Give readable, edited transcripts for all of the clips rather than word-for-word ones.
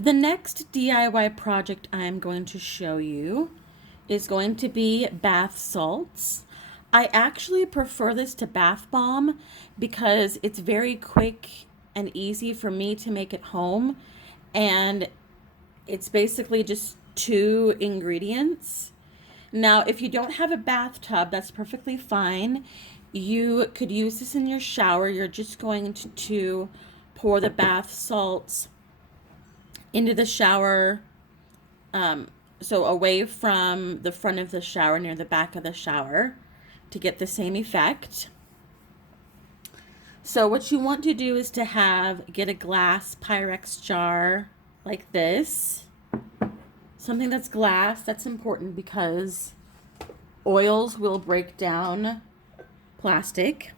The next DIY project I'm going to show you is going to be bath salts. I actually prefer this to bath bomb because it's very quick and easy for me to make at home, and it's basically just two ingredients. Now, if you don't have a bathtub, that's perfectly fine. You could use this in your shower. You're just going to pour the bath salts into the shower, um, so away from the front of the shower, near the back of the shower, to get the same effect. So what you want to do is to get a glass pyrex jar like this. Something that's glass. That's important because oils will break down plastic.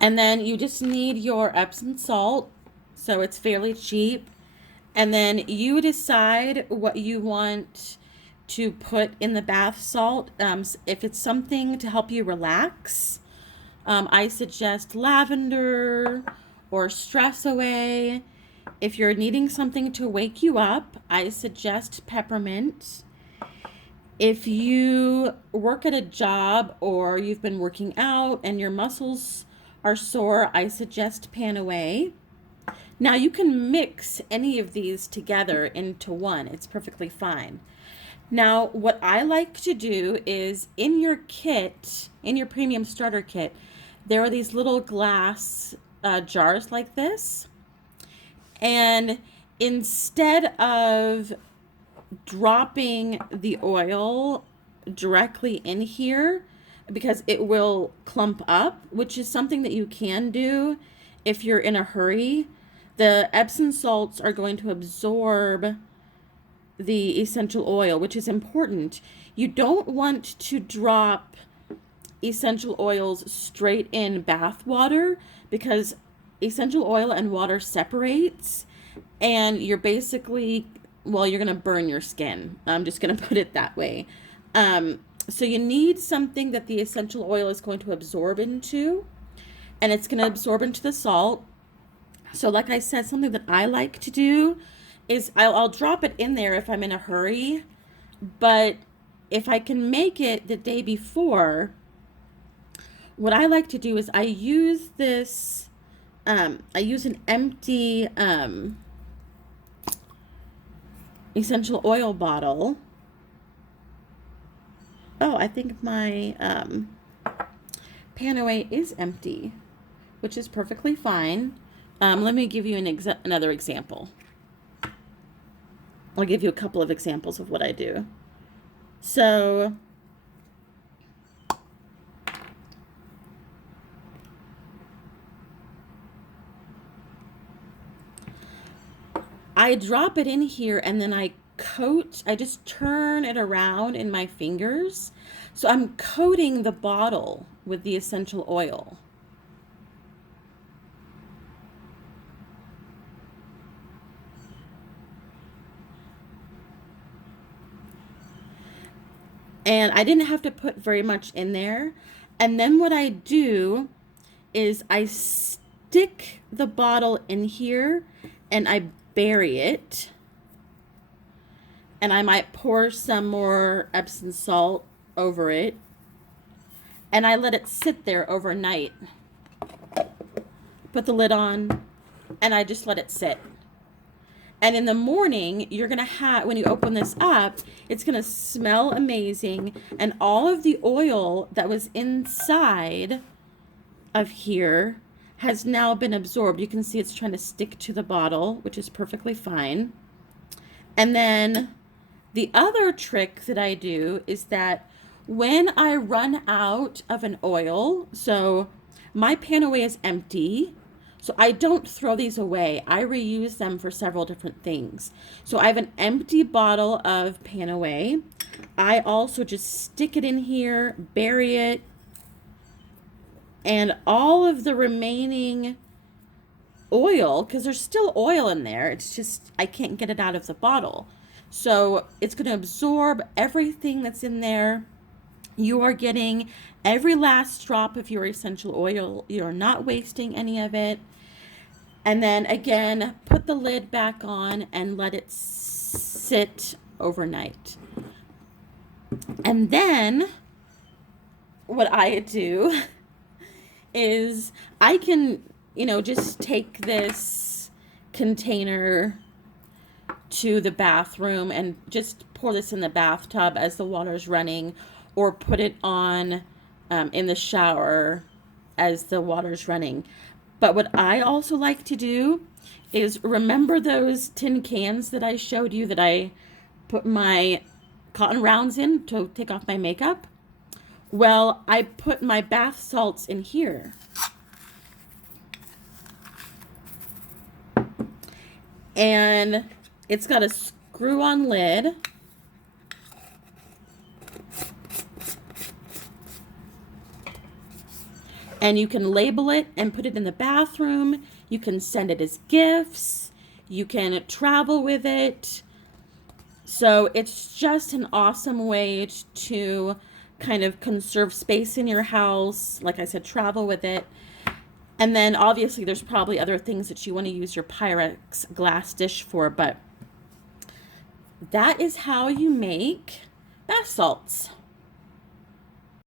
And then you just need your Epsom salt. So it's fairly cheap. And then you decide what you want to put in the bath salt. If it's something to help you relax, I suggest lavender or stress away. If you're needing something to wake you up, I suggest peppermint. If you work at a job or you've been working out and your muscles are sore, I suggest pan away. Now you can mix any of these together into one. It's perfectly fine. Now what I like to do is in your kit, in your premium starter kit, there are these little glass jars like this. And instead of dropping the oil directly in here, because it will clump up, which is something that you can do if you're in a hurry, the Epsom salts are going to absorb the essential oil, which is important. You don't want to drop essential oils straight in bath water because essential oil and water separates, and you're basically, well, you're going to burn your skin. I'm just going to put it that way. So you need something that the essential oil is going to absorb into, and it's going to absorb into the salt. So like I said, something that I like to do is I'll drop it in there if I'm in a hurry, but if I can make it the day before, what I like to do is I use this, I use an empty essential oil bottle. Oh, I think my pan away is empty, which is perfectly fine. Let me give you another example. I'll give you a couple of examples of what I do. So I drop it in here and then I just turn it around in my fingers. So I'm coating the bottle with the essential oil. And I didn't have to put very much in there. And then what I do is I stick the bottle in here and I bury it. And I might pour some more Epsom salt over it. And I let it sit there overnight. Put the lid on and I just let it sit. And in the morning, you're going to have, when you open this up, it's going to smell amazing. And all of the oil that was inside of here has now been absorbed. You can see it's trying to stick to the bottle, which is perfectly fine. And then the other trick that I do is that when I run out of an oil, so my pan away is empty, so I don't throw these away. I reuse them for several different things. So I have an empty bottle of pan away. I also just stick it in here, bury it, and all of the remaining oil, because there's still oil in there, it's just I can't get it out of the bottle. So it's going to absorb everything that's in there. You are getting every last drop of your essential oil. You're not wasting any of it. And then again, put put the lid back on and let it sit overnight. And then what I do is I can, just take this container to the bathroom and just pour this in the bathtub as the water's running, or put it on in the shower as the water's running. But what I also like to do is, remember those tin cans that I showed you that I put my cotton rounds in to take off my makeup? Well, I put my bath salts in here. And it's got a screw-on lid. And you can label it and put it in the bathroom. You can send it as gifts. You can travel with it. So it's just an awesome way to kind of conserve space in your house. Like I said, travel with it. And then obviously there's probably other things that you want to use your Pyrex glass dish for, but that is how you make bath salts.